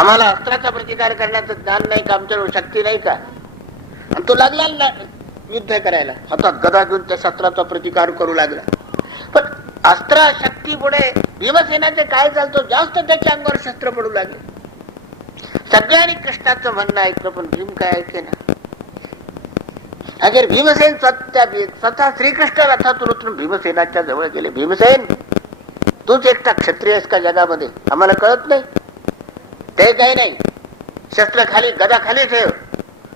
आम्हाला अस्त्राचा प्रतिकार करण्याचं ज्ञान नाही का, आमच्याकडे शक्ती नाही का? आणि तो लागला ना युद्ध करायला, हातात गदा घेऊन त्या शस्त्राचा प्रतिकार करू लागला. पण अस्त्र शक्तीपुढे भीमसेनाचे काय चालतो, जास्त त्याच्या अंगावर शस्त्र पडू लागले. सगळ्यांनी कृष्णाचं म्हणणं ऐकलं, पण भीम काय ऐके ना. अगर भीमसेन स्वतः श्रीकृष्ण रथातून उतरून भीमसेनाच्या जवळ गेले. भीमसेन, तूच एकटा क्षत्रिय आहेस का जगामध्ये? आम्हाला कळत नाही. ते काही नाही, शस्त्र खाली, गदा खाली ठेव.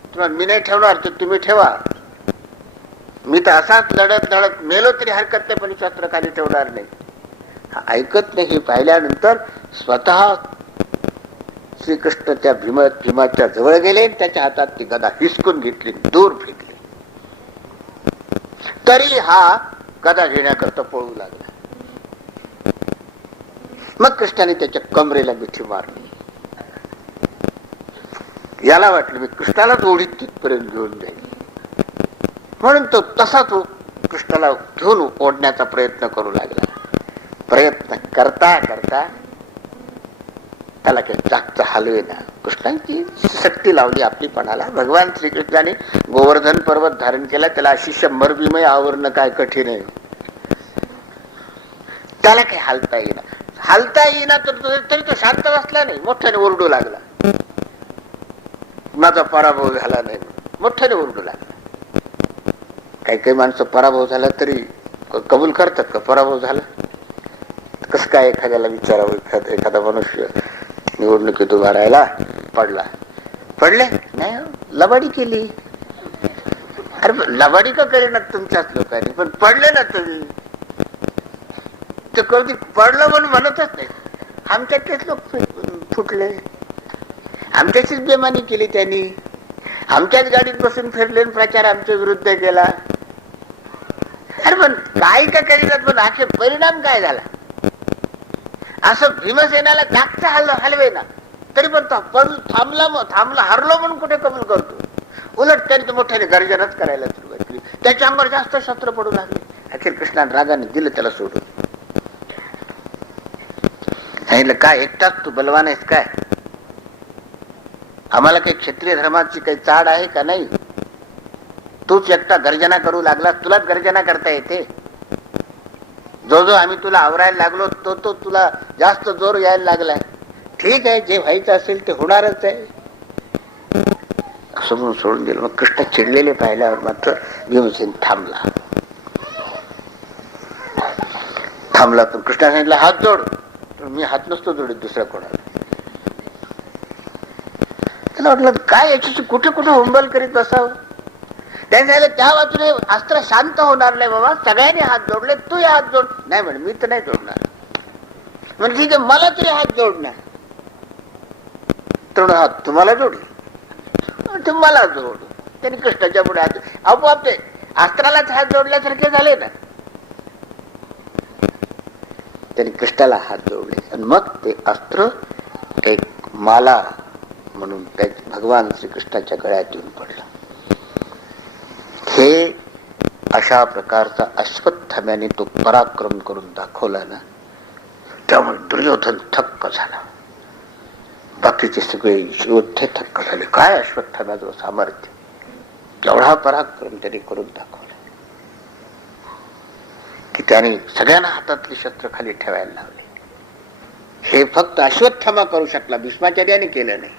तुम्हाला मी नाही ठेवणार, तर तुम्ही ठेवा. मी तर असाच लढत लढत मेलो तरी हरकत नाही, पण शस्त्र खाली ठेवणार नाही. ऐकत नाही. हे पाहिल्यानंतर स्वतः श्रीकृष्ण त्या भीमाच्या जवळ गेले, त्याच्या हातात ती गदा हिसकून घेतली, दूर फेकली. तरी हा गदा घेण्याकरता पळू लागला. मग कृष्णाने त्याच्या कमरेला मिठी मारली. याला वाटलं मी कृष्णालाच ओढीत तिथपर्यंत घेऊन जाईल, म्हणून तो तसाच कृष्णाला घेऊन ओढण्याचा प्रयत्न करू लागला. प्रयत्न करता करता त्याला काही जागचा हलवे ना. कृष्णाची शक्ती लावली आपलीपणाला. भगवान श्रीकृष्णाने गोवर्धन पर्वत धारण केला. त्याला अशी 100 भीमे आवरणं काय कठीण आहे. त्याला काही हालता येईना तरी तो शांत बसला नाही. मोठ्याने ओरडू लागला. माझा पराभव झाला नाही, मोठ्याने ओरडू लागला. काही काही माणसं पराभव झाला तरी कबूल करतात का पराभव झाला? कसं काय एखाद्याला विचारावं. एखादा मनुष्य निवडणुकीत उभा राहिला, पडले नाही, लबाडी केली. अरे लबाडी का करेना तुमच्याच लोकांनी, पण पडले ना तुम्ही. ते कधी पडलं म्हणून म्हणतच नाही. आमच्यातलेच लोक फुटले, आमच्याशीच बेमानी केली त्यांनी, आमच्याच गाडीत बसून फिरले, प्रचार आमच्या विरुद्ध केला. अरे पण काय का करीत, पण असे परिणाम काय झाला? असं भीमसेनाला जागचा हलवे ना, तरी पण तो थांबला, हरलो म्हणून कुठे कबूल करतो. उलट त्याने मोठ्याने गर्जनच करायला सुरुवात केली. त्याच्या अंगावर जास्त शस्त्र पडू लागले. अखेर कृष्णाने रागाने दिलं त्याला सोडून. सांगितलं, काय एकटाच तू बलवान आहेस काय? आम्हाला काही क्षत्रिय धर्माची काही चाड आहे का? नाही. तूच एकटा गर्जना करू लागला, तुलाच गर्जना करता येते. जो आम्ही तुला आवरायला लागलो तो तुला जास्त जोर यायला लागलाय. ठीक आहे, जे व्हायचं असेल ते होणारच आहे. असं म्हणून सोडून दिलं. मग कृष्ण चिडलेले पाहिल्यावर मात्र भीमसेन थांबला. तर कृष्णा सांगितलं, हात जोड. तर मी हात नसतो जोडीत दुसऱ्या कोणाला. त्याला वाटलं काय याच्याशी कुठे कुठे हुंबल करीत बसावं. त्याने सांगितलं, त्या बाजूने अस्त्र शांत होणार नाही बाबा, सगळ्यांनी हात जोडले, तू हात जोड. नाही म्हणे, मी तर नाही जोडणार. म्हणजे ठीक आहे, मला तरी हात जोडणार. तर हात तुम्हाला जोडले, मला जोड. त्यांनी कृष्णाच्या पुढे हात, आपोआप ते अस्त्रालाच हात जोडल्यासारखे झाले ना. त्यांनी कृष्णाला हात जोडले आणि मग ते अस्त्र एक माला म्हणून भगवान श्रीकृष्णाच्या गळ्यात येऊन पडलं. हे अशा प्रकारचा अश्वत्थाम्याने तो पराक्रम करून दाखवला ना, त्यामुळे दुर्योधन थक्क झाला. बाकीचे सगळे योद्धे थक्क झाले. काय अश्वत्थाम्याचं सामर्थ्य, एवढा पराक्रम त्याने करून दाखवला की त्याने सगळ्यांना हातातली शस्त्र खाली ठेवायला लावले. हे फक्त अश्वत्थामा करू शकला. भीष्माचार्याने केलं नाही,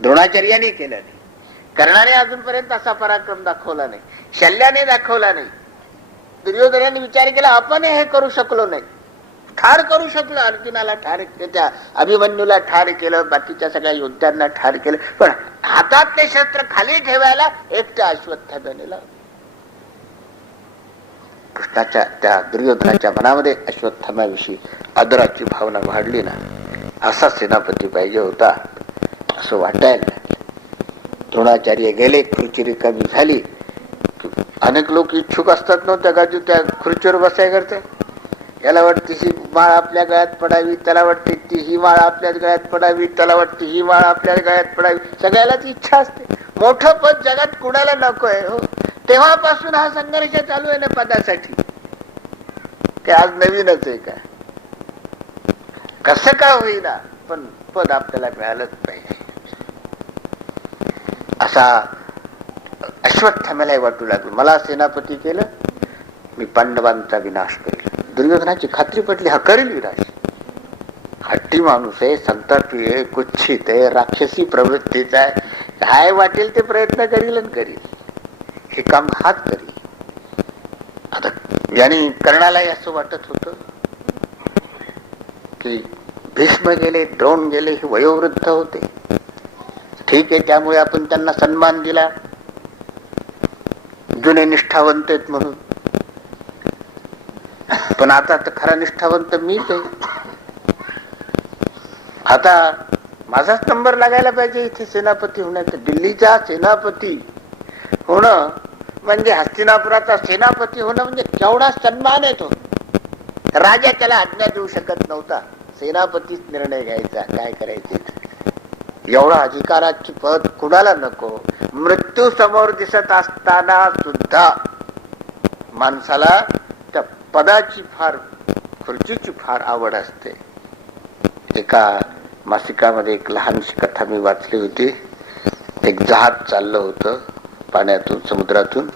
द्रोणाचार्याने केलं नाही, कर्णाने अजूनपर्यंत असा पराक्रम दाखवला नाही, शल्याने दाखवला नाही. दुर्योधनाने विचार केला, आपण हे करू शकलो नाही. ठार करू शकलो, अर्जुनाला ठार, त्या अभिमन्यूला ठार केलं, बाकीच्या सगळ्या योद्ध्यांना ठार केलं, पण हातात ते शस्त्र खाली ठेवायला एकट्या अश्वत्थाम्याने लावलं. कृष्णाच्या त्या दुर्योधनाच्या मनामध्ये अश्वत्थाम्याविषयी आदराची भावना वाढली ना. असा सेनापती पाहिजे होता असं वाटायला लागलं. द्रोणाचार्य गेले, खुर्ची रिकामी झाली. अनेक लोक इच्छुक असतात ना त्या गाजू त्या खुर्चीवर बसाय करते. याला वाटते ही माळ आपल्या गळ्यात पडावी, त्याला वाटते ती ही माळ आपल्या गळ्यात पडावी, त्याला वाटते ही माळ आपल्या गळ्यात पडावी. सगळ्यालाच इच्छा असते. मोठं पद जगात कुणाला नको आहे हो. तेव्हापासून हा संघर्ष चालू आहे ना पदासाठी. ते आज नवीनच आहे का? कसं का होईना पण पद आपल्याला मिळालंच पाहिजे. असा अश्वत्थाम्यालाही वाटू लागलं, मला सेनापती केलं, मी पांडवांचा विनाश करेल. दुर्योधनाची खात्री पटली, हा करेल विनाश. हट्टी माणूस आहे, संतापी आहे, कुच्छित आहे, राक्षसी प्रवृत्तीचा आहे, काय वाटेल ते प्रयत्न करील आणि करील. हे काम हाच करील. आता याने कर्णालाही असं वाटत होतं की भीष्म गेले, द्रोण गेले, हे वयोवृद्ध होते, ठीक आहे, त्यामुळे आपण त्यांना सन्मान दिला, जुने निष्ठावंत आहेत म्हणून. पण आता तर खरा निष्ठावंत मीच आहे. आता माझाच नंबर लागायला पाहिजे इथे सेनापती होण्याचं. दिल्लीचा सेनापती होणं म्हणजे, हस्तिनापुराचा सेनापती होणं म्हणजे केवढा सन्मान आहे तो. राजा त्याला आज्ञा देऊ शकत नव्हता, सेनापतीच निर्णय घ्यायचा काय करायचे. एवढा अधिकाराची पद कुणाला नको. मृत्यू समोर दिसत असताना सुद्धा माणसाला त्या पदाची फार, खुर्चीची फार आवड असते. एका मासिकामध्ये एक लहानशी कथा मी वाचली होती. एक जहाज चाललं होतं पाण्यातून, समुद्रातून.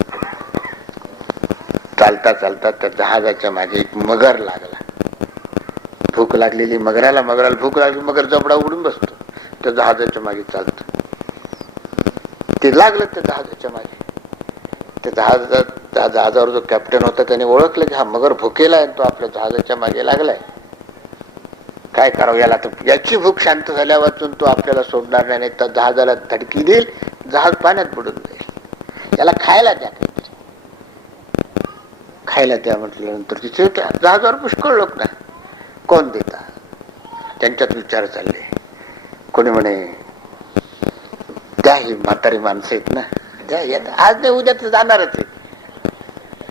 चालता चालता त्या जहाजाच्या मागे एक मगर लागला. भूक लागलेली मगराला भूक लागली, मगर जबडा उडून बसतो, त्या जहाजाच्या मागे चालत. ते लागलं त्या जहाजाच्या मागे. त्या जहाजावर जो कॅप्टन होता त्याने ओळखलं की हा मगर भुकेला आहे, तो आपल्या जहाजाच्या मागे लागलाय. काय करावं याला, तर याची भूक शांत झाल्या वाचून तो आपल्याला सोडणार नाही, तर जहाजाला धडकी देईल, जहाज पाण्यात बुडून जाईल. याला खायला द्या, काहीतरी खायला द्या म्हटल्यानंतर तिथे जहाजावर पुष्कळ लोक ना, कोण देता. त्यांच्यात विचार चालले. कोणी म्हणे द्या, ही म्हातारी माणसं आहेत ना, द्या, आज नाही उद्या तर जाणारच आहे,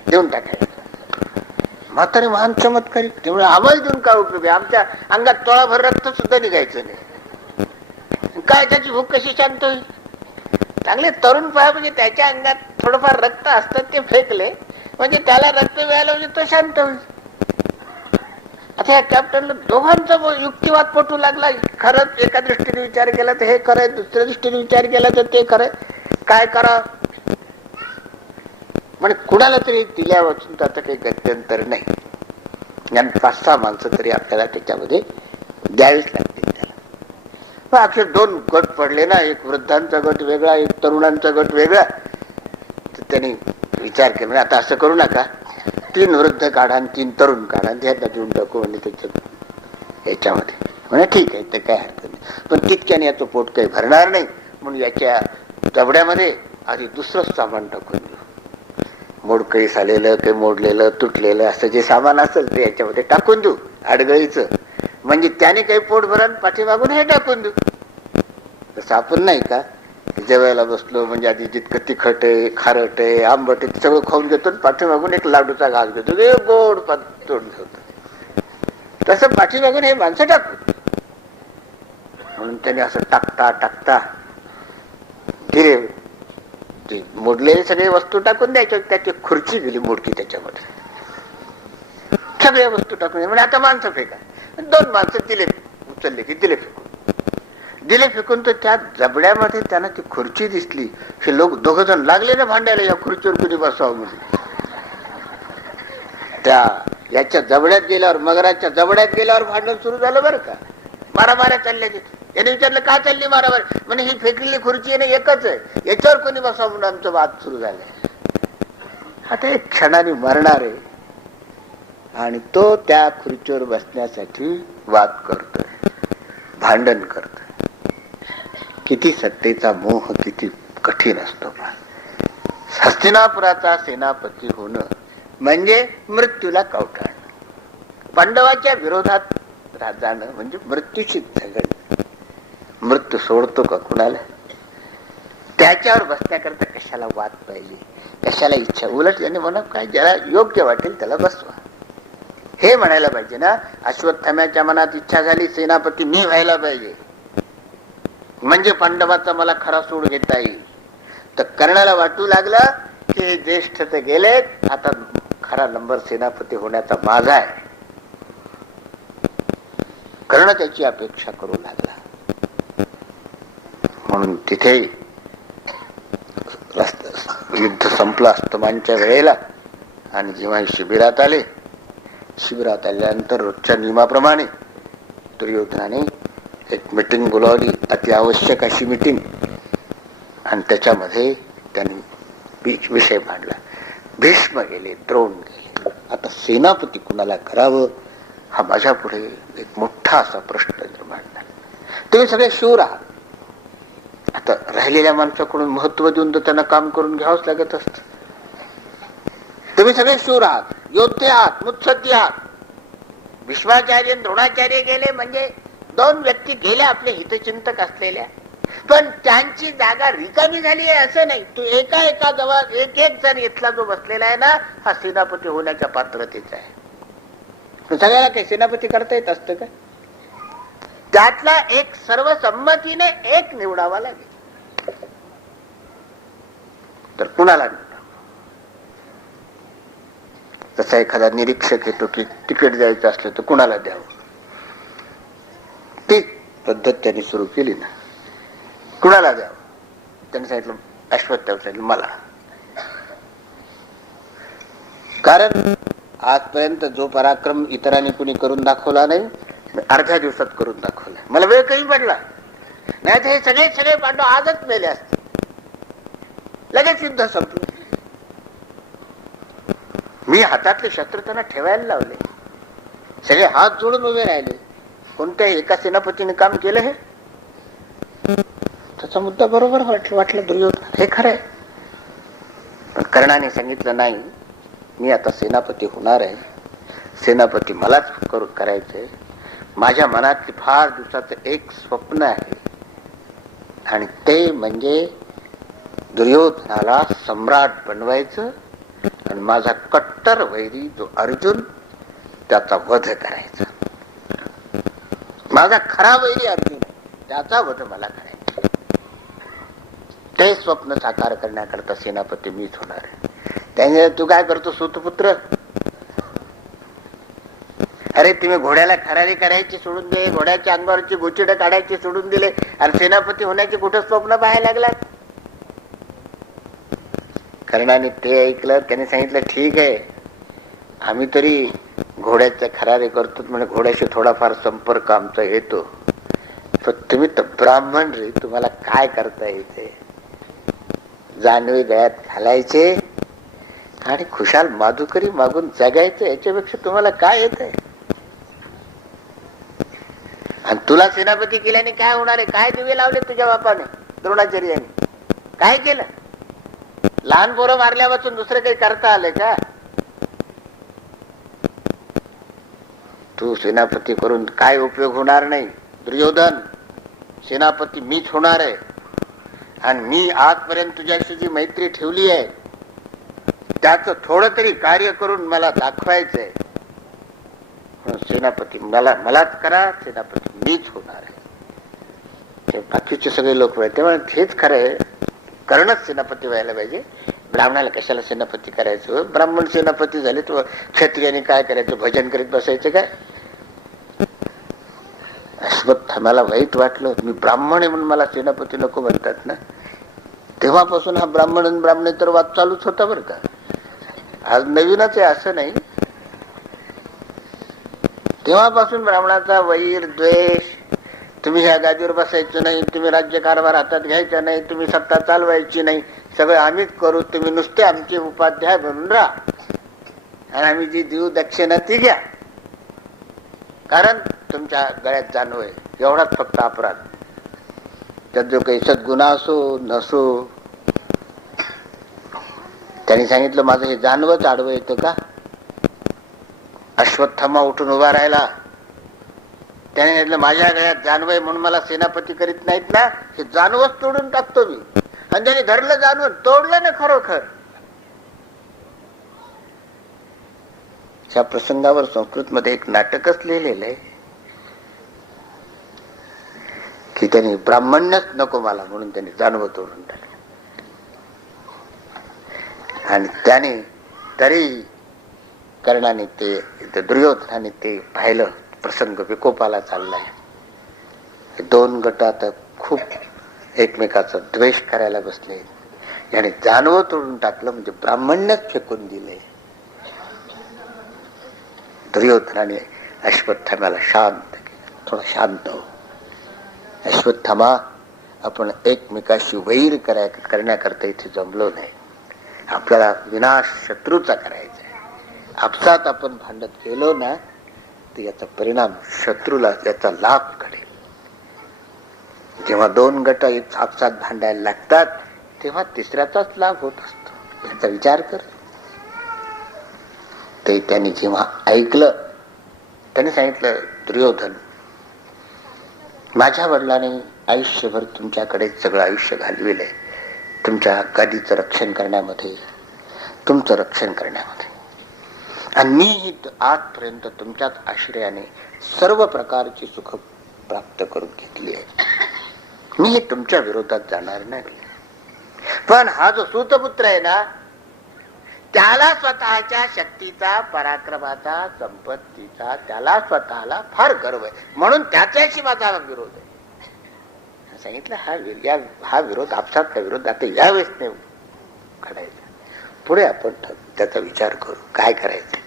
देऊन टाकायचं. म्हातारी महान चमत्कारिक, त्यामुळे आम्हाला देऊन काय उपयोग आहे, आमच्या अंगात तोळाभर रक्त सुद्धा निघायचं नाही. काय त्याची भूक कशी शांत होईल. चांगले तरुण पहा, म्हणजे त्याच्या अंगात थोडंफार रक्त असतं, ते फेकले म्हणजे त्याला रक्त मिळालं म्हणजे तो शांत होईल. आता या कॅप्टनला दोघांचा युक्तिवाद पटू लागला. खरंच एका दृष्टीने विचार केला तर हे खरंय, दुसऱ्या दृष्टीने विचार केला तर ते खरंय, काय करा म्हणजे कुणाला तरी दिल्या वाचून तर आता काही गत्यंतर नाही. आणि 5-6 माणसं तरी आपल्याला त्याच्यामध्ये द्यावीच लागतील त्याला. अखेर 2 गट पडले ना, एक वृद्धांचा गट वेगळा, एक तरुणांचा गट वेगळा. तर त्यांनी विचार केला, आता असं करू नका, 3 वृद्ध काढा आणि 3 तरुण काढा, ह्याला देऊन टाकू म्हणजे त्याच्या याच्यामध्ये. म्हणजे ठीक आहे, ते काय हरकत नाही, पण तितक्याने याचं पोट काही भरणार नाही, म्हणून याच्या जबड्यामध्ये आधी दुसरंच सामान टाकून देऊ. मोडकळीस आलेलं, काही मोडलेलं, तुटलेलं असं जे सामान असेल ते याच्यामध्ये टाकून देऊ, अडगळीचं, म्हणजे त्याने काही पोट भरण, पाठीमागून हे टाकून देऊ. तसं आपण नाही का जेवायला बसलो म्हणजे आधी जितकं तिखट आहे, खारट आहे, आंबट आहे, सगळं खाऊन घेतो, पाठीमागून एक लाडूचा घास घेतो, गोड तोंड ठेवतो. तसं पाठीमागून हे माणसं टाकू. म्हणून त्याने असं टाकता धीरे मोडलेले सगळे वस्तू टाकून द्यायच्या. त्याची खुर्ची गेली मोडकी त्याच्यामध्ये, सगळ्या वस्तू टाकून. म्हणजे आता माणसं फेका. 2 माणसं दिले, उचलले की दिले फेकून तर त्या जबड्यामध्ये त्यांना ती खुर्ची दिसली. हे लोक 2 जण लागले ना भांडायला, या खुर्चीवर कुणी बसावं म्हणून. त्या याच्या जबड्यात गेल्यावर, मगराच्या जबड्यात गेल्यावर भांडण सुरू झालं बरं का. मारामाऱ्या चालल्या तिथे. याने विचारलं का चालली मारामारी, म्हणजे ही फेकलेली खुर्ची आहे एकच आहे, याच्यावर कोणी बसावं म्हणून आमचं वाद सुरू झालंय. आता एक क्षणाने मरणार आहे आणि तो त्या खुर्चीवर बसण्यासाठी वाद करतोय, भांडण करतोय. किती सत्तेचा मोह किती कठीण असतो. हस्तिनापुराचा सेनापती होणं म्हणजे मृत्यूला कवटाळणं. पांडवाच्या विरोधात जाणं म्हणजे मृत्यूशी झगडणं. मृत्यू सोडतो का कुणाला? त्याच्यावर बसण्याकरता कशाला वाद पाहिजे, कशाला इच्छा. उलट याने म्हणा काय ज्याला योग्य वाटेल त्याला बसवा, हे म्हणायला पाहिजे ना. अश्वत्थाम्याच्या मनात इच्छा झाली सेनापती मी व्हायला पाहिजे, म्हणजे पांडवाचा मला खरा सूड घेता येईल. तर कर्णाला वाटू लागलं की ज्येष्ठ ते गेलेत, आता खरा नंबर सेनापती होण्याचा माझा आहे. कर्ण त्याची अपेक्षा करू लागला. म्हणून तिथे युद्ध संपलं अस्तमांच्या वेळेला. आणि जेव्हा शिबिरात आले, शिबिरात आल्यानंतर रोजच्या नियमाप्रमाणे दुर्योधनाने एक मीटिंग बोलावली, अति आवश्यक अशी मीटिंग. आणि त्याच्यामध्ये त्यांनी विषय मांडला. भीष्म गेले, द्रोण गेले, आता सेनापती कुणाला करावं हा माझ्या पुढे एक मोठा असा प्रश्न निर्माण झाला. तुम्ही सगळे शूर आहात. आता राहिलेल्या माणसाकडून महत्व देऊन तर त्यांना काम करून घ्यावंच लागत असत. तुम्ही सगळे शूर आहात, योद्धे आहात, मुत्सद्दी आहात. भीष्माचार्य द्रोणाचार्य गेले म्हणजे दोन व्यक्ती गेल्या आपले हितचिंतक असलेल्या, पण त्यांची जागा रिकामी झाली आहे असं नाही. तू एका एका जवळ एक एक जण इथला जो बसलेला आहे ना, हा सेनापती होण्याच्या पात्रतेचा आहे. सगळ्याला काही सेनापती करता येत असतं का? त्यातला एक सर्वसंमतीने एक निवडावा लागेल. तर कुणाला निवडावं? तसा एखादा निरीक्षक येतो की तिकीट द्यायचं असलं तर कुणाला द्यावं, ती पद्धत त्यांनी सुरू केली ना. कुणाला द्यावं? त्यांनी सांगितलं अश्वत्थामा सांगितलं मला. कारण आजपर्यंत जो पराक्रम इतरांनी कुणी करून दाखवला नाही, अर्ध्या दिवसात करून दाखवला. मला वेळ कमी पडला, नाही तर हे सगळे सगळे पांडव आजच मेले असते. लगेच युद्ध संपलं. मी हातातले शस्त्र त्यांना ठेवायला लावले, सगळे हात जोडून उभे राहिले. कोणत्याही एका सेनापतीने काम केलं हे? त्याचा मुद्दा बरोबर वाटला दुर्योधन, हे खरंय. पण कर्णाने सांगितलं नाही, मी आता सेनापती होणार आहे, सेनापती मलाच करायचंय. माझ्या मनातली फार दिवसाचं एक स्वप्न आहे, आणि ते म्हणजे दुर्योधनाला सम्राट बनवायचं आणि माझा कट्टर वैरी जो अर्जुन त्याचा वध करायचा. माझा खरा वैरी अर्जुन त्याचा वध मला करायचा. ते स्वप्न साकार करण्याकरता सेनापती मीच होणार आहे. त्याने तू काय करतो सूतपुत्र? अरे तुम्ही घोड्याला खरारी करायची सोडून दे, घोड्याच्या अंगावरची गोचिडं काढायची सोडून दिले, आणि सेनापती होण्याचे कुठं स्वप्न पाहायला लागलात? कर्णाने ते ऐकलं. त्याने सांगितलं ठीक आहे, आम्ही तरी घोड्याच्या खरारी करतो, म्हणजे घोड्याशी थोडाफार संपर्क आमचा येतो, पण तुम्ही तर ब्राह्मण रे, तुम्हाला काय करता येते? जानवे गळ्यात घालायचे आणि खुशाल माधुकरी मागून जगायचं, याच्यापेक्षा तुम्हाला काय येत आहे? आणि तुला सेनापती केल्याने काय होणार आहे? काय दिवे लावले तुझ्या बापाने, द्रोणाचार्याने? काय केलं? लहान पोरं मारल्यापासून दुसरं काही करता आलंय का? तू सेनापती करून काय उपयोग होणार नाही. दुर्योधन, सेनापती मीच होणार आहे, आणि मी आजपर्यंत तुझ्याशी जी मैत्री ठेवली आहे त्याचं थोडं तरी कार्य करून मला दाखवायचंय. सेनापती मलाच करा, सेनापती मीच होणार आहे. बाकीचे सगळे लोक तेव्हा हेच खरं आहे, कर्णच सेनापती व्हायला पाहिजे. ब्राह्मणाला कशाला सेनापती करायचं? ब्राह्मण सेनापती झाले तर क्षत्रियाने काय करायचं? भजन करीत बसायचं काय? अश्वत्थाम्याला वाईट वाटलं, मी ब्राह्मण आहे म्हणून मला सेनापती नको म्हणतात ना. तेव्हापासून हा ब्राह्मण आणि ब्राह्मणेतर वाद चालूच होता बरं का. आज नवीनच आहे असं नाही. तेव्हापासून ब्राह्मणाचा वैर द्वेष, तुम्ही ह्या गादीवर बसायचं नाही, तुम्ही राज्यकारभार हातात घ्यायचा नाही, तुम्ही सत्ता चालवायची नाही, सगळं आम्हीच करू, तुम्ही नुसते आमचे उपाध्याय बनून राहा, आणि आम्ही जी देऊ दक्षिणा ती घ्या, कारण तुमच्या गळ्यात जाणवय, एवढाच फक्त अपराध. त्यात जो काही सद्गुणा असो नसो. त्यांनी सांगितलं माझं हे जानवच आडवं येतं का? अश्वत्थामा उठून उभा राहिला. त्याने म्हटलं माझ्या गळ्यात जानवय म्हणून मला सेनापती करीत नाहीत ना, हे जानवच तोडून टाकतो मी. आणि त्याने धरलं जानव, तोडलं ना खरोखर. त्या प्रसंगावर संस्कृत मध्ये एक नाटकच लिहिलेलं आहे की त्यांनी ब्राह्मण्यच नको मला म्हणून त्यांनी जानव तोडून टाकलं. आणि त्याने तरी कर्णाने ते दुर्योधनाने ते पाहिलं प्रसंग विकोपाला चाललाय. दोन गट आता खूप एकमेकाचा द्वेष करायला बसले. याने जानवं तोडून टाकलं म्हणजे ब्राह्मण्यच फेकून दिले. दुर्योधनाने अश्वत्थाम्याला शांत केलं. थोडं शांत हो अश्वत्थामा, आपण एकमेकाशी वैर करण्याकरता इथे जमलो नाही. आपल्याला विनाश शत्रूचा करायचा आहे. आपसात आपण भांडत गेलो ना तर याचा परिणाम शत्रूला याचा लाभ घडेल. जेव्हा दोन गट आपसात भांडायला लागतात तेव्हा तिसऱ्याचाच लाभ होत असतो. याचा विचार कर. ते त्यांनी जेव्हा ऐकलं त्याने सांगितलं, दुर्योधन, माझ्या वडिलांनी आयुष्यभर तुमच्याकडे सगळं आयुष्य घालविलंय, तुमच्या गादीचं रक्षण करण्यामध्ये, तुमचं रक्षण करण्यामध्ये, आणि मी आजपर्यंत तुमच्याच आश्रयाने सर्व प्रकारची सुख प्राप्त करून घेतली आहे. मी तुमच्या विरोधात जाणार नाही. पण हा जो सूतपुत्र आहे ना, त्याला स्वतःच्या शक्तीचा, पराक्रमाचा, संपत्तीचा त्याला स्वतःला फार गर्व आहे, म्हणून त्याच्याशी माझा विरोध आहे. सांगितलं हा विरोध, आपसातला विरोध आता यावेळेस नाही घडायचा. पुढे आपण त्याचा विचार करू काय करायचं.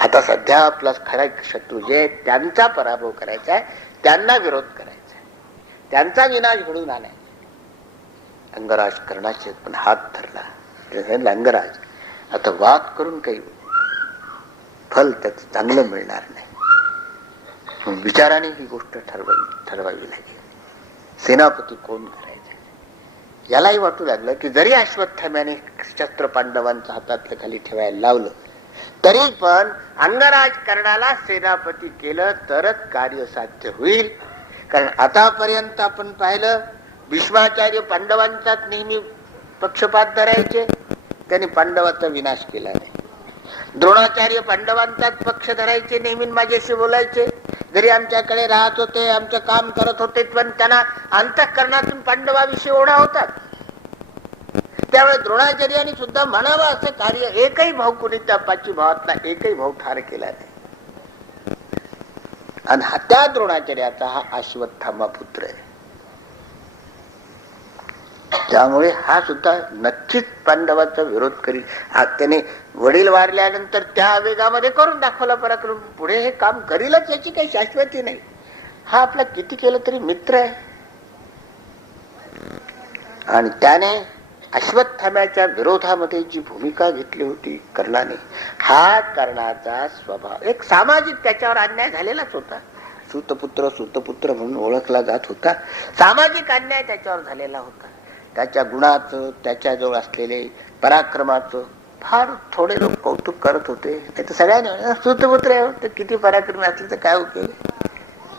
आता सध्या आपला खरा शत्रू जे त्यांचा पराभव करायचा आहे, त्यांना विरोध करायचा आहे, त्यांचा विनाश घडून आणायचा. अंगराज कर्णाचे पण हात धरला. अंगराज, आता वाद करून काही फल त्याच चांगलं मिळणार नाही. विचाराने ही गोष्ट ठरवावी लागेल. सेनापती कोण करायचा. यालाही वाटू लागलं की जरी अश्वत्थाम्याने शस्त्र पांडवांच्या हातातलं खाली ठेवायला लावलं तरी पण अंगराज कर्णाला सेनापती केलं तरच कार्य साध्य होईल. कारण आतापर्यंत आपण पाहिलं, भीष्माचार्य पांडवांचाच नेहमी पक्षपात धरायचे, त्यांनी पांडवाचा विनाश केला नाही. द्रोणाचार्य पांडवांचाच पक्ष धरायचे, नेहमी माझ्याशी बोलायचे, जरी आमच्याकडे राहत होते, आमचं काम करत होते, पण त्यांना अंतःकरणातून पांडवाविषयी ओढा होता. त्यामुळे द्रोणाचार्यांनी सुद्धा म्हणावं असं कार्य एकही भाऊ कोणी त्या पाचवी भावातला एकही भाऊ ठार केला नाही. आणि त्या द्रोणाचार्याचा हा अश्वत्थामा पुत्र आहे. त्यामुळे हा सुद्धा नक्कीच पांडवाचा विरोध करील. त्याने वडील वारल्यानंतर त्या आवेगामध्ये करून दाखवला पराक्रम, पुढे हे काम करीलच याची काही शाश्वती नाही. हा आपला किती केलं तरी मित्र आहे. आणि त्याने अश्वत्थाम्याच्या विरोधामध्ये जी भूमिका घेतली होती कर्णाने, हा कर्णाचा स्वभाव एक सामाजिक, त्याच्यावर अन्याय झालेलाच होता. सूतपुत्र म्हणून ओळखला जात होता. सामाजिक अन्याय त्याच्यावर झालेला होता. त्याच्या गुणाचं, त्याच्याजवळ असलेले पराक्रमाचं फार थोडे लोक कौतुक करत होते. नाही तर सगळ्यांनी सूतपुत्र आहे, तर किती पराक्रमी असले तर काय उपयोग,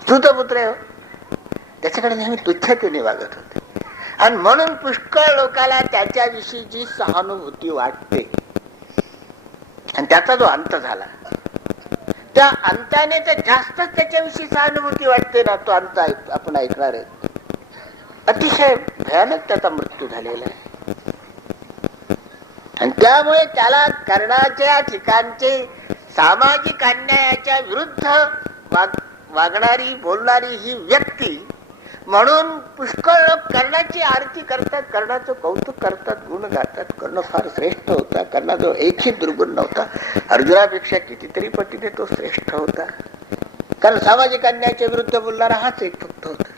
सूतपुत्र आहे, त्याच्याकडे नेहमी तुच्छतेने वागत होते. आणि म्हणून पुष्कळ लोकांना त्याच्याविषयीची सहानुभूती वाटते. आणि त्याचा जो अंत झाला, त्या अंताने तर जास्तच त्याच्याविषयी सहानुभूती वाटते ना. तो अंत आपण ऐकणार आहे. अतिशय भयानक त्याचा मृत्यू झालेला आहे. आणि त्यामुळे त्याला कर्णाच्या ठिकाणचे सामाजिक अन्यायाच्या विरुद्ध वागणारी, बोलणारी ही व्यक्ती म्हणून पुष्कळ लोक कर्णाची आरती करतात, कर्णाचं कौतुक करतात, गुण गातात. कर्ण फार श्रेष्ठ होता. कर्णाजवळ एकही दुर्गुण नव्हता. अर्जुनापेक्षा कितीतरी पटीने तो श्रेष्ठ होता. कारण सामाजिक अन्यायाच्या विरुद्ध बोलणारा हाच एक फक्त होता.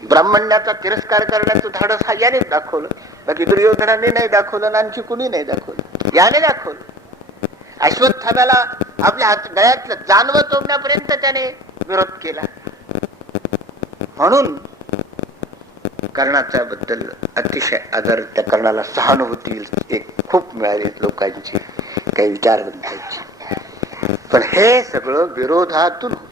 ब्राह्मण्याचा तिरस्कार करण्याचं धाडस हा याने दाखवलं. बाकी दुर्योधनाने नाही दाखवलं, आणखी कुणी नाही दाखवलं, याने दाखवलं. अश्वत्थाम्याला आपल्या गळ्यातलं जानवं तोडण्यापर्यंत त्याने विरोध केला. म्हणून कर्णाच्या बद्दल अतिशय आदर, त्या कर्णाला सहानुभूती एक खूप मिळाली लोकांची, काही विचारवंतांची. पण हे सगळं विरोधातून होत.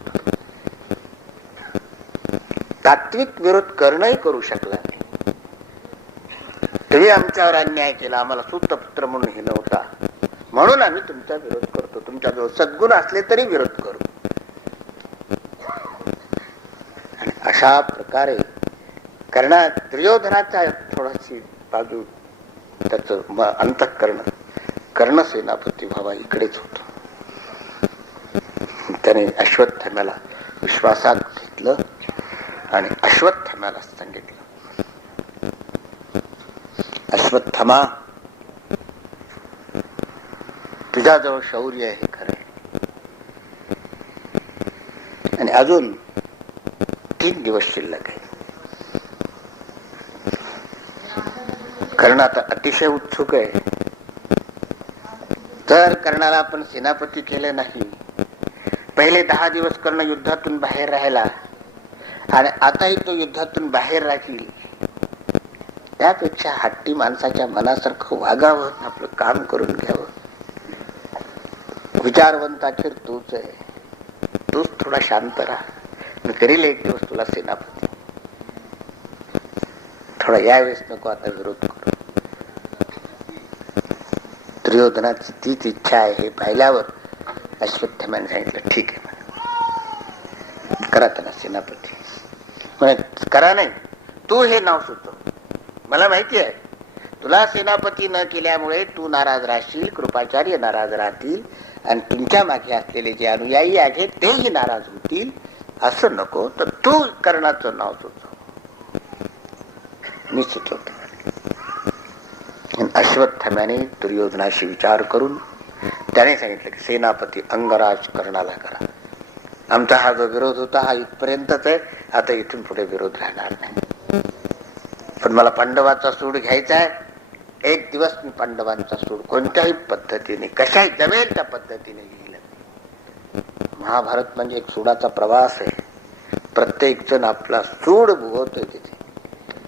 तात्विक विरोध करणंही करू शकला नाही. तरी आमच्यावर अन्याय केला, आम्हाला सूतपुत्र म्हणून हे नव्हता, म्हणून आम्ही तुमचा विरोध करतो. तुमच्याजवळ सद्गुण असले तरी विरोध करू. आणि अशा प्रकारे दुर्योधनाचा थोडाशी बाजू, त्याच अंतःकरण, कर्ण सेनापती व्हावा इकडेच होत. त्याने अश्वत्थाम्याला विश्वासात घेतलं आणि अश्वत्थाम्याला सांगितलं, अश्वत्थामा, तुझ्याजवळ शौर्य आहे खरं, आणि अजून 3 दिवस शिल्लक आहे. कर्ण आता अतिशय उत्सुक आहे. तर कर्णाला आपण सेनापती केले नाही. पहिले 10 दिवस कर्ण युद्धातून बाहेर राहिला आणि आताही तो युद्धातून बाहेर राहील. त्यापेक्षा हट्टी माणसाच्या मनासारखं वागावं, आपलं काम करून घ्यावं. विचारवंत अखेर तूच आहे, तूच थोडा शांत राहा, मी करील एक दिवस तुला सेनापती. थोडा यावेळेस नको आता विरोध करू. दुर्योधनाची तीच इच्छा आहे हे पाहिल्यावर अश्वत्थाम्याने सांगितलं, ठीक आहे करा त्यांना सेनापती. म्हणजे करा नाही, तू हे नाव सुचव. मला माहिती आहे तुला सेनापती न केल्यामुळे तू नाराज राहशील, कृपाचार्य नाराज राहतील आणि तुमच्या मागे असलेले जे अनुयायी आहेत तेही नाराज होतील. असं नको, तर तू कर्णाचं नाव सुचव. मी सुचवतो. अश्वत्थाम्याने दुर्योधनाशी विचार करून त्याने सांगितलं की सेनापती अंगराज कर्णाला करा. आमचा हा जो विरोध होता हा इथपर्यंतच आहे, आता इथून पुढे विरोध राहणार नाही. पण मला पांडवाचा सूड घ्यायचा आहे. एक दिवस मी पांडवांचा सूड कोणत्याही पद्धतीने, कशाही जमेल त्या पद्धतीने घेईल. महाभारत म्हणजे एक सूडाचा प्रवास आहे. प्रत्येक जण आपला सूड उगवतोय तिथे.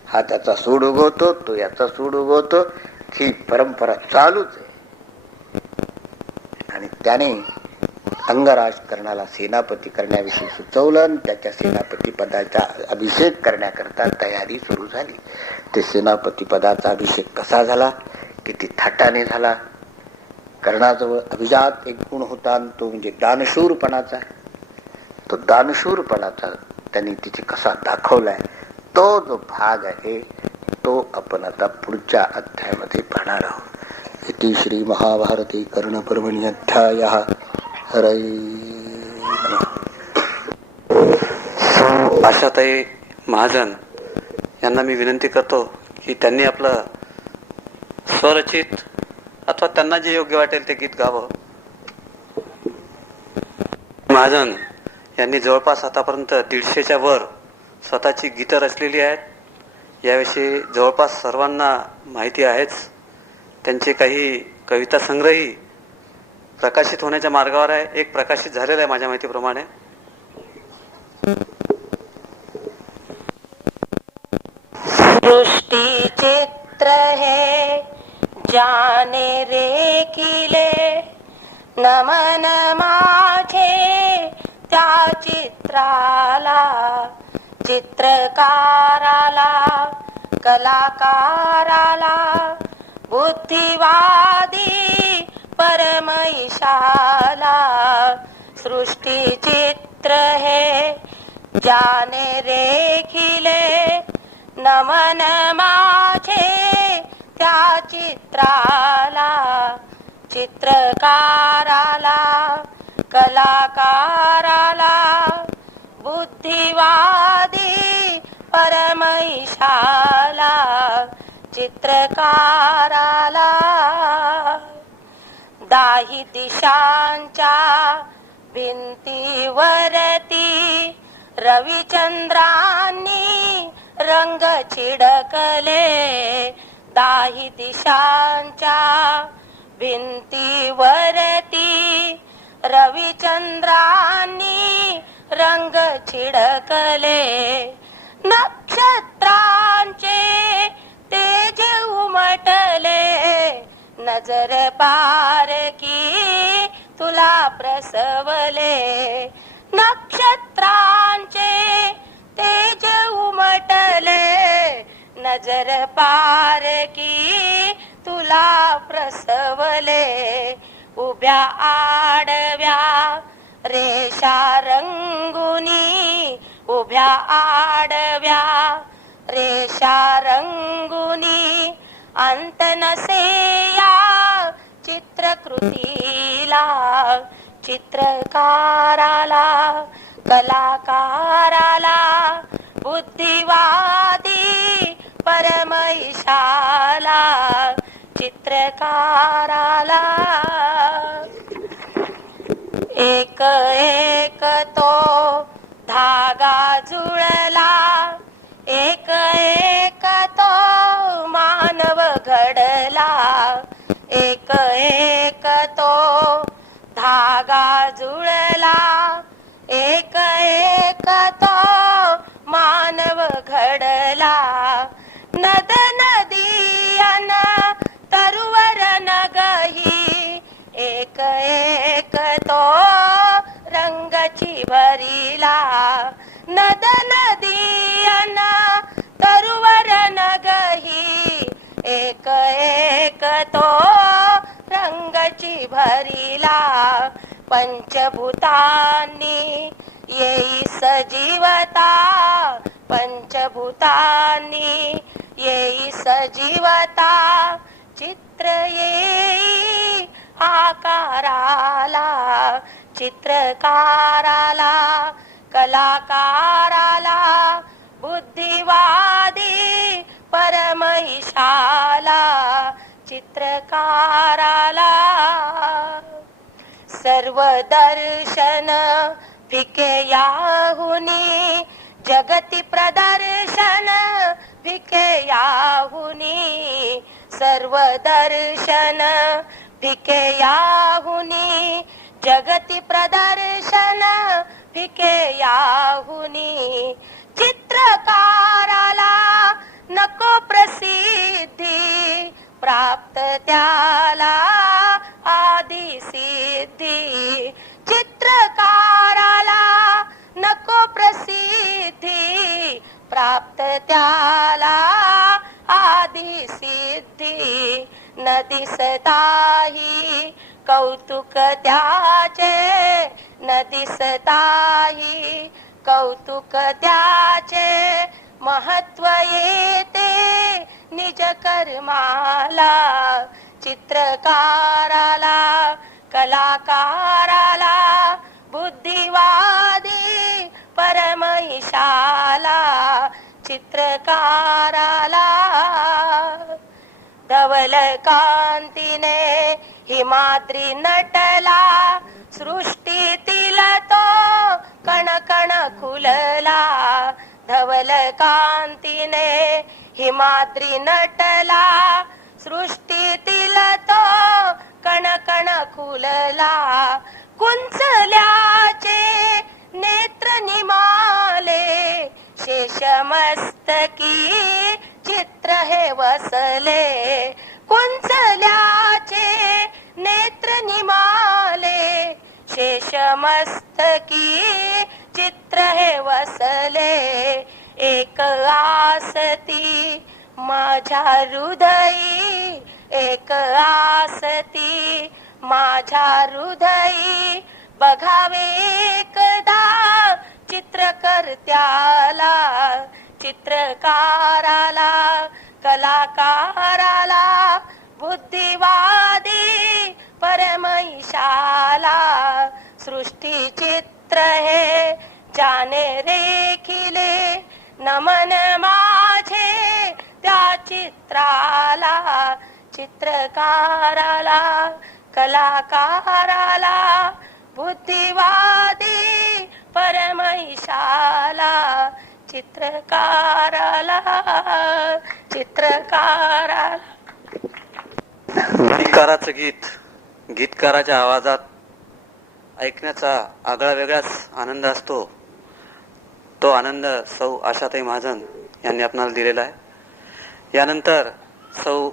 हा त्याचा सूड उगवतो, तो याचा सूड उगवतो. ही परंपरा चालूच आहे. आणि त्याने अंगराज कर्णाला सेनापती करण्याविषयी सुचवलं आणि त्याच्या सेनापती पदाचा अभिषेक करण्याकरता तयारी सुरू झाली. ते सेनापती पदाचा अभिषेक कसा झाला, किती थाटाने झाला. कर्णाजवळ अभिजात एक गुण होता, तो म्हणजे दानशूरपणाचा. तो दानशूरपणाचा त्यांनी तिथे कसा दाखवलाय, तो जो भाग आहे तो आपण आता पुढच्या अध्यायामध्ये पाहणार आहोत. इति श्री महाभारती कर्ण पर्वणि अध्यायः. आशाताई महाजन यांना मी विनंती करतो की त्यांनी आपलं स्वरचित अथवा त्यांना जे योग्य वाटेल ते गीत गावं. महाजन यांनी जवळपास आतापर्यंत 150च्या वर स्वतःची गीतं रचलेली आहेत. याविषयी जवळपास सर्वांना माहिती आहेच. त्यांचे काही कविता संग्रही प्रकाशित होण्याच्या मार्गावर आहे. एक प्रकाशित झालेला आहे माझ्या माहितीप्रमाणे. सृष्टि चित्र है जाने रेखिले, नमन माझे त्या चित्राला, चित्रकाराला, कलाकाराला, बुद्धिवादी परमईशाला. सृष्टि चित्र है जाने रेखिले, नमन माझे त्या चित्राला, चित्रकाराला, कलाकाराला, बुद्धिवादी परमईशाला, चित्रकाराला. दाही दिशांच्या भिंतीवरती रविचंद्रांनी रंग चिडकले. दाही दिशांच्या भिंतीवरती रविचंद्रांनी रंग चिडकले. नक्षत्रांचे तेज उमटले, नजर पारकी तुला प्रसवले. नक्षत्रांचे तेज उमटले, नजर पारकी तुला प्रसवले. उभ्या आडव्या रेषा रंगुनी, उभ्या आडव्या रेषा रंगुनी, अंत नसे या चित्रकृतीला, चित्रकाराला कलाकाराला बुद्धिवादी परमैशाला चित्रकाराला एक एक तो धागा जुळला एक एक तो मानव घडला एक एक तो धागा जुळला एक एक तो मानव घडला नद नदियन तरुवर नगही एक एक तो रंगाची भरिला नद नदियन तरुवर नगही एक एक तो रंगाची भरिला पंचभूतांनी येई सजीवता पंचभूतांनी येई सजीवता चित्र येई आकाराला चित्रकाराला कलाकाराला बुद्धिवादी परमैशाला चित्रकाराला सर्व दर्शन फिके याहुनी जगती प्रदर्शन फिके याहुनी सर्व दर्शन फिके याहुनी जगती प्रदर्शन फिके याहुनी चित्रकाराला नको प्रसिद्धी प्राप्त त्याला आदि सिद्धी चित्रकाराला नको प्रसिद्धी प्राप्त त्याला आदि सिद्धी न दिसताही कौतुक त्याचे न दिसताही कौतुक त्याचे महत्व येते निज कर्माला चित्रकाराला कलाकाराला बुद्धिवादी परमैशाला चित्रकाराला धवल कांतीने हिमाद्री नटला सृष्टीतील तो कणकण खुलला धवल कांतीने हिमाद्री नटला सृष्टीतील तो कणकण खुलला कुंचल्याचे नेत्र निमाले शेषमस्तकी चित्र हे वसले कुंचल्याचे नेत्र निमाले शेषमस्तकी चित्र हे वसले एक आसती माझ्या हृदयी एक आसती माझ्या हृदयी बघावे एकदा चित्रकर्त्याला चित्रकाराला कलाकाराला बुद्धिवादी परमैशाला सृष्टी चित्र हे जाने रेखिले नमन माझे त्या चित्राला चित्रकाराला कलाकाराला बुद्धिवादी परमैशाला चित्रकाराला चित्रकाराला गीतकाराचं गीत गीतकाराच्या आवाजात ऐकण्याचा आगळा वेगळाच आनंद असतो. तो आनंद सौ आशाताई महाजन यांनी आपणाला दिलेला आहे. यानंतर सौ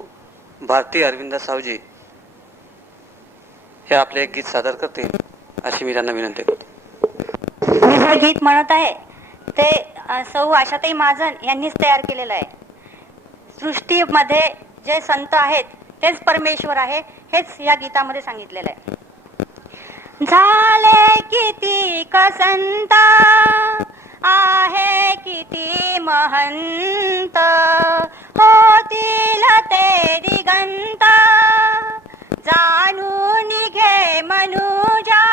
भारती अरविंद सावजी हे आपले एक गीत सादर करतील अशी मी त्यांना विनंती करतो. मी जे गीत म्हणत आहे ते सौ आशाताई महाजन यांनीच तयार केलेलं आहे. सृष्टीमध्ये जे संत आहेत तेच परमेश्वर आहे हेच या गीतामध्ये सांगितलेलं आहे. झाले किती कसंत आहे किती महंत होतील ते दिगंत जाणून घे मनुजा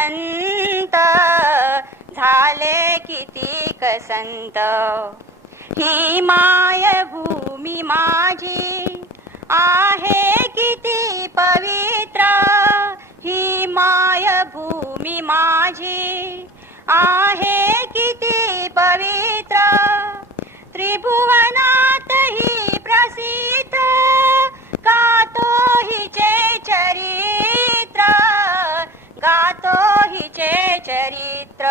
अनंत झाले कितीक संत. ही माय भूमी माझी आहे किती पवित्र. ही माय भूमी माझी आहे किती पवित्र. त्रिभुवनात ही प्रसिद्ध गातो हिचे चरित्र. गातो हिचे चरित्र.